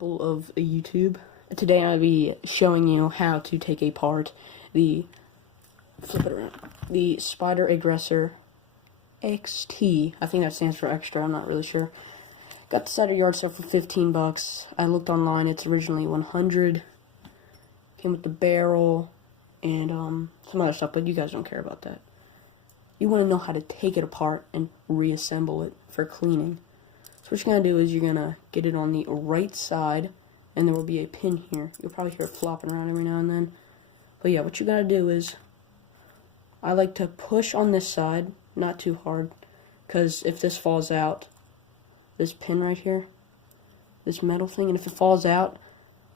people of YouTube. Today I'll be showing you how to take apart the, flip it around, the Spyder Aggressor XT. I think that stands for extra, I'm not really sure. Got this at a yard sale for 15 bucks. I looked online, it's originally 100. Came with the barrel and some other stuff, but you guys don't care about that. You want to know how to take it apart and reassemble it for cleaning. So what you're going to do is you're going to get it on the right side, and there will be a pin here. You'll probably hear it flopping around every now and then. But yeah, what you got to do is, I like to push on this side, not too hard, because if this falls out, this pin right here, this metal thing, and if it falls out,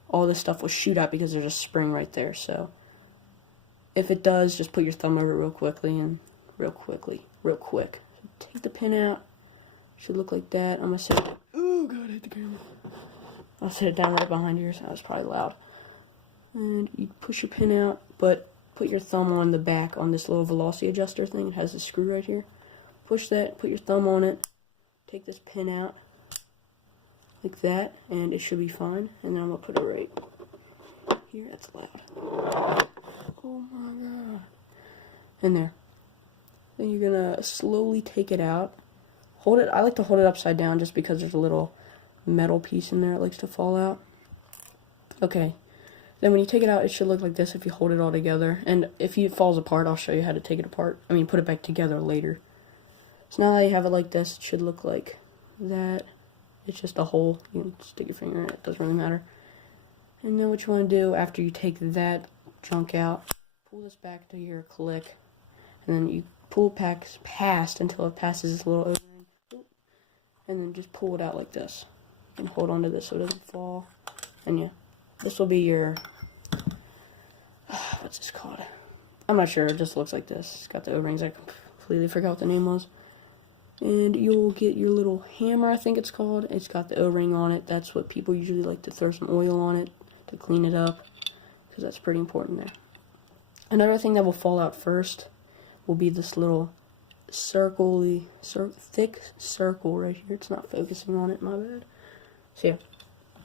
all this stuff will shoot out because there's a spring right there. So if it does, just put your thumb over it real quick. So take the pin out. Should look like that. I'm gonna set it. Oh god, I hit the camera. I'll set it down right behind yours. That was probably loud. And you push your pin out, but put your thumb on the back on this little velocity adjuster thing. It has a screw right here. Push that. Put your thumb on it. Take this pin out like that, and it should be fine. And then I'm gonna put it right here. That's loud. Oh my god. And there. Then you're gonna slowly take it out. Hold it. I like to hold it upside down just because there's a little metal piece in there that likes to fall out. Okay. Then when you take it out, it should look like this if you hold it all together. And if it falls apart, I'll show you how to take it apart. I mean, put it back together later. So now that you have it like this, it should look like that. It's just a hole. You can stick your finger in it. It doesn't really matter. And then what you want to do after you take that junk out, pull this back to your click. And then you pull it past until it passes this little opening. And then just pull it out like this. And hold on to this so it doesn't fall. And yeah, this will be your, what's this called? I'm not sure, it just looks like this. It's got the O-rings, I completely forgot what the name was. And you'll get your little hammer, I think it's called. It's got the O-ring on it. That's what people usually like to throw some oil on it to clean it up, because that's pretty important there. Another thing that will fall out first will be this little thick circle right here. It's not focusing on it, my bad. So yeah,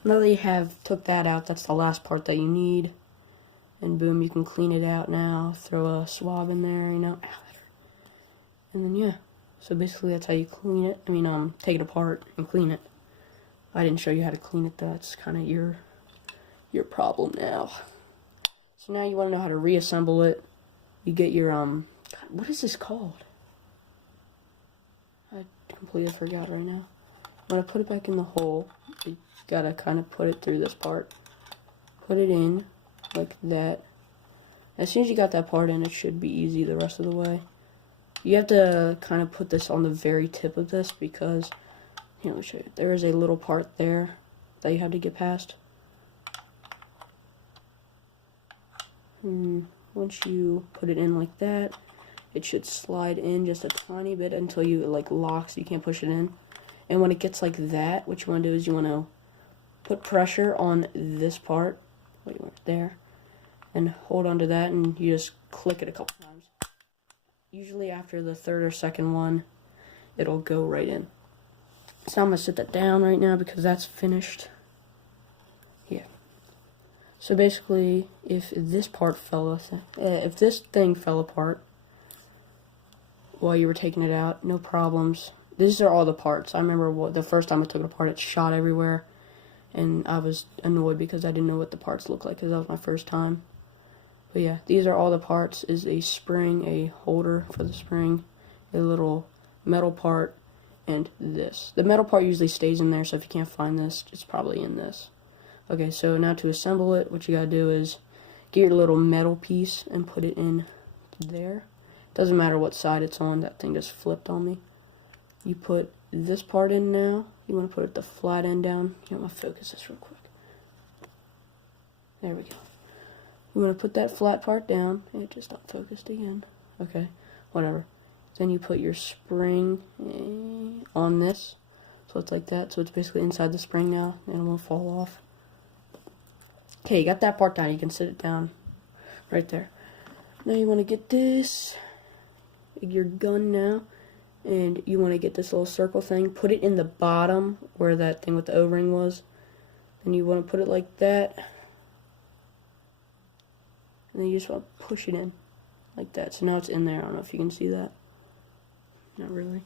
now that you took that out, that's the last part that you need. And boom, you can clean it out now. Throw a swab in there, you know. And then yeah, so basically that's how you clean it. I mean, take it apart and clean it. I didn't show you how to clean it. That's kind of your problem now. So now you want to know how to reassemble it. You get your God, what is this called? I completely forgot right now. I'm going to put it back in the hole. You got to kind of put it through this part. Put it in like that. As soon as you got that part in, it should be easy the rest of the way. You have to kind of put this on the very tip of this because, here, let me show you. There is a little part there that you have to get past. Once you put it in like that, it should slide in just a tiny bit until you like lock so you can't push it in. And when it gets like that, what you want to do is you want to put pressure on this part, right there, and hold onto that, and you just click it a couple times. Usually after the third or second one, it'll go right in. So I'm going to sit that down right now because that's finished. Yeah. So basically, if this thing fell apart while you were taking it out, no problems. These are all the parts. I remember the first time I took it apart, it shot everywhere, and I was annoyed because I didn't know what the parts looked like because that was my first time. But yeah, these are all the parts. Is a spring, a holder for the spring, a little metal part, and this. The metal part usually stays in there, so if you can't find this, it's probably in this. Okay, so now to assemble it, what you gotta do is get your little metal piece and put it in there. Doesn't matter what side it's on, that thing just flipped on me. You put this part in now. You want to put the flat end down. You want to focus this real quick. There we go. You want to put that flat part down. It just not focused again. Okay, whatever. Then you put your spring on this. So it's like that. So it's basically inside the spring now, and it won't fall off. Okay, you got that part down. You can sit it down right there. Now you want to get this, your gun now, and you want to get this little circle thing, put it in the bottom where that thing with the O-ring was. Then you want to put it like that. And then you just want to push it in like that. So now it's in there. I don't know if you can see that. Not really.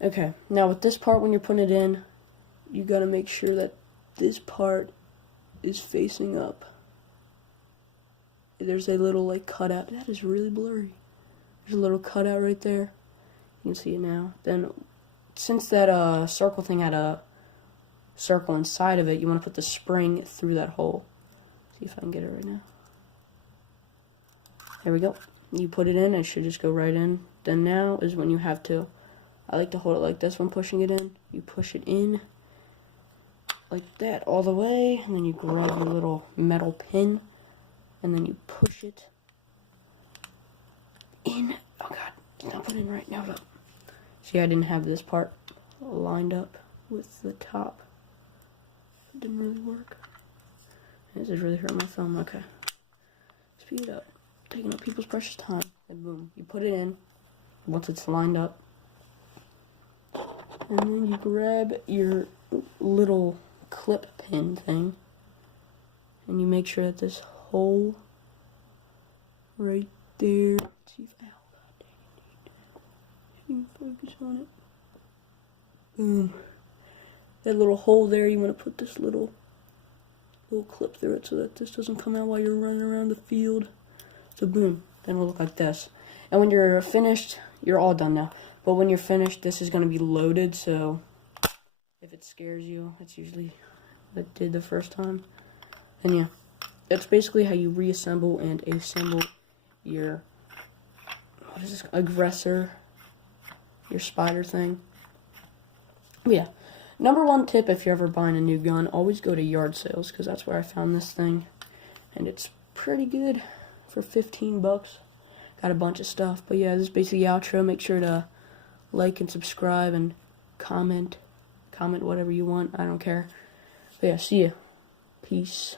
Okay, now with this part, when you're putting it in, you got to make sure that this part is facing up. There's a little like cutout. That is really blurry. There's a little cutout right there. You can see it now. Then, since that circle thing had a circle inside of it, you want to put the spring through that hole. See if I can get it right now. There we go. You put it in, it should just go right in. Then now is when you have to, I like to hold it like this when pushing it in. You push it in like that all the way, and then you grab your little metal pin, and then you push it in. Oh god, it's not put in right now. See, I didn't have this part lined up with the top. It didn't really work. This is really hurting my thumb. Okay. Speed it up. Taking up people's precious time. And boom, you put it in once it's lined up. And then you grab your little clip pin thing. And you make sure that this hole right there. See if, ow, god dang it. You can focus on it. Boom. That little hole there, you want to put this little clip through it so that this doesn't come out while you're running around the field. So boom, then it'll look like this. And when you're finished, you're all done now. But when you're finished, this is going to be loaded, so if it scares you, that's usually what it did the first time. And yeah, that's basically how you reassemble and assemble your, what is this, aggressor, your Spyder thing. But yeah, number one tip if you're ever buying a new gun, always go to yard sales, because that's where I found this thing. And it's pretty good for 15 bucks. Got a bunch of stuff. But yeah, this is basically the outro. Make sure to like and subscribe and comment. Comment whatever you want. I don't care. But yeah, see ya. Peace.